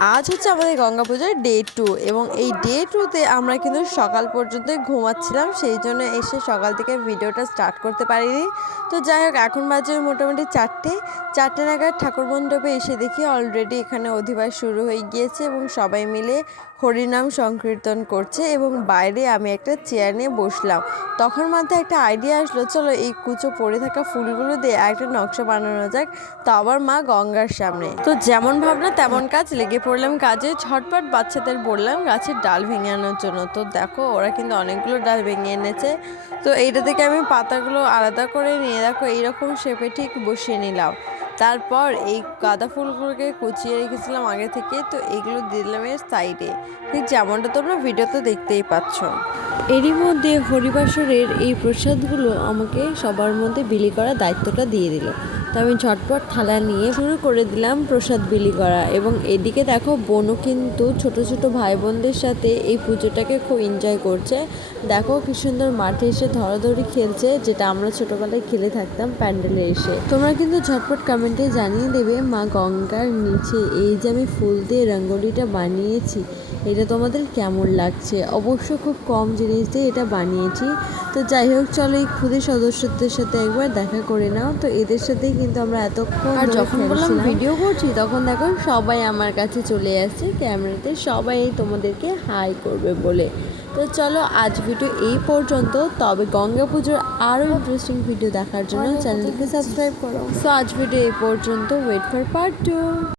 আজ হচ্ছে আমাদের গঙ্গা পুজোর ডে 2 এবং এই ডে 2তে আমরা কিন্তু সকাল পর্যন্ত ঘুমাচ্ছিলাম, সেই জন্য এসে সকাল থেকে ভিডিওটা স্টার্ট করতে পারিনি। তো যাই হোক, এখন বাজে মোটামুটি 4টে নাগাদ ঠাকুর মণ্ডপে এসে দেখি অলরেডি এখানে অধিবাস শুরু হয়ে গিয়েছে এবং সবাই মিলে হরিনাম সংকীর্তন করছে এবং বাইরে আমি একটা চেয়ার নিয়ে বসলাম। তখন মাথায় একটা আইডিয়া আসলো, চলো এই কুচো পড়ে থাকা ফুলগুলো দিয়ে একটা নকশা বানানো যাক, তো আবার মা গঙ্গার সামনে। তো যেমন ভাবনা তেমন কাজ, লেগে পড়লাম কাজে। ঝটপট বাচ্চাদের বললাম গাছের ডাল ভেঙে আনার জন্য। তো দেখো ওরা কিন্তু অনেকগুলো ডাল ভেঙে এনেছে। তো এইটা থেকে আমি পাতাগুলো আলাদা করে নিয়ে দেখো এইরকম শেপে ঠিক বসিয়ে নিলাম। তারপর এই গাঁদা ফুলগুলোকে কুচিয়ে রেখেছিলাম আগে থেকে, তো এইগুলো দিলাম এর সাইডে, ঠিক যেমনটা তোমরা ভিডিওতে দেখতেই পাচ্ছ। এরই মধ্যে হরিবাসরের এই প্রসাদগুলো আমাকে সবার মধ্যে বিলি করার দায়িত্বটা দিয়ে দিল। তো আমি ঝটপট থালা নিয়ে শুরু করে দিলাম প্রসাদ বিলি করা। এবং এদিকে দেখো বোনও কিন্তু ছোট ছোট ভাই বোনদের সাথে এই পুজোটাকে খুব এনজয় করছে। দেখো কি সুন্দর মাঠে এসে ধরাধরি খেলছে, যেটা আমরা ছোটবেলায় খেলে থাকতাম প্যান্ডেলে এসে। তোমরা কিন্তু ঝটপট কমেন্টে জানিয়ে দেবে মা গঙ্গার নিচে এই যে আমি ফুল দিয়ে রঙ্গোলিটা বানিয়েছি, এটা তোমাদের কেমন লাগছে। অবশ্য খুব কম জিনিস দিয়ে এটা বানিয়েছি। তো যাই হোক, চলো এই ক্ষুদে সদস্যদের সাথে একবার দেখা করে নাও। তো এদের সাথেই কিন্তু আমরা এতক্ষণ, আর যখন বললাম ভিডিও করছি তখন দেখো সবাই আমার কাছে চলে আসছে ক্যামেরাতে, সবাই তোমাদেরকে হাই করবে বলে। তো চলো আজ ভিডিও এই পর্যন্ত। তবে গঙ্গা পুজোর আরও ইন্টারেস্টিং ভিডিও দেখার জন্য চ্যানেলকে সাবস্ক্রাইব করো। সো আজ ভিডিও এই পর্যন্ত, ওয়েট ফর পার্ট 2।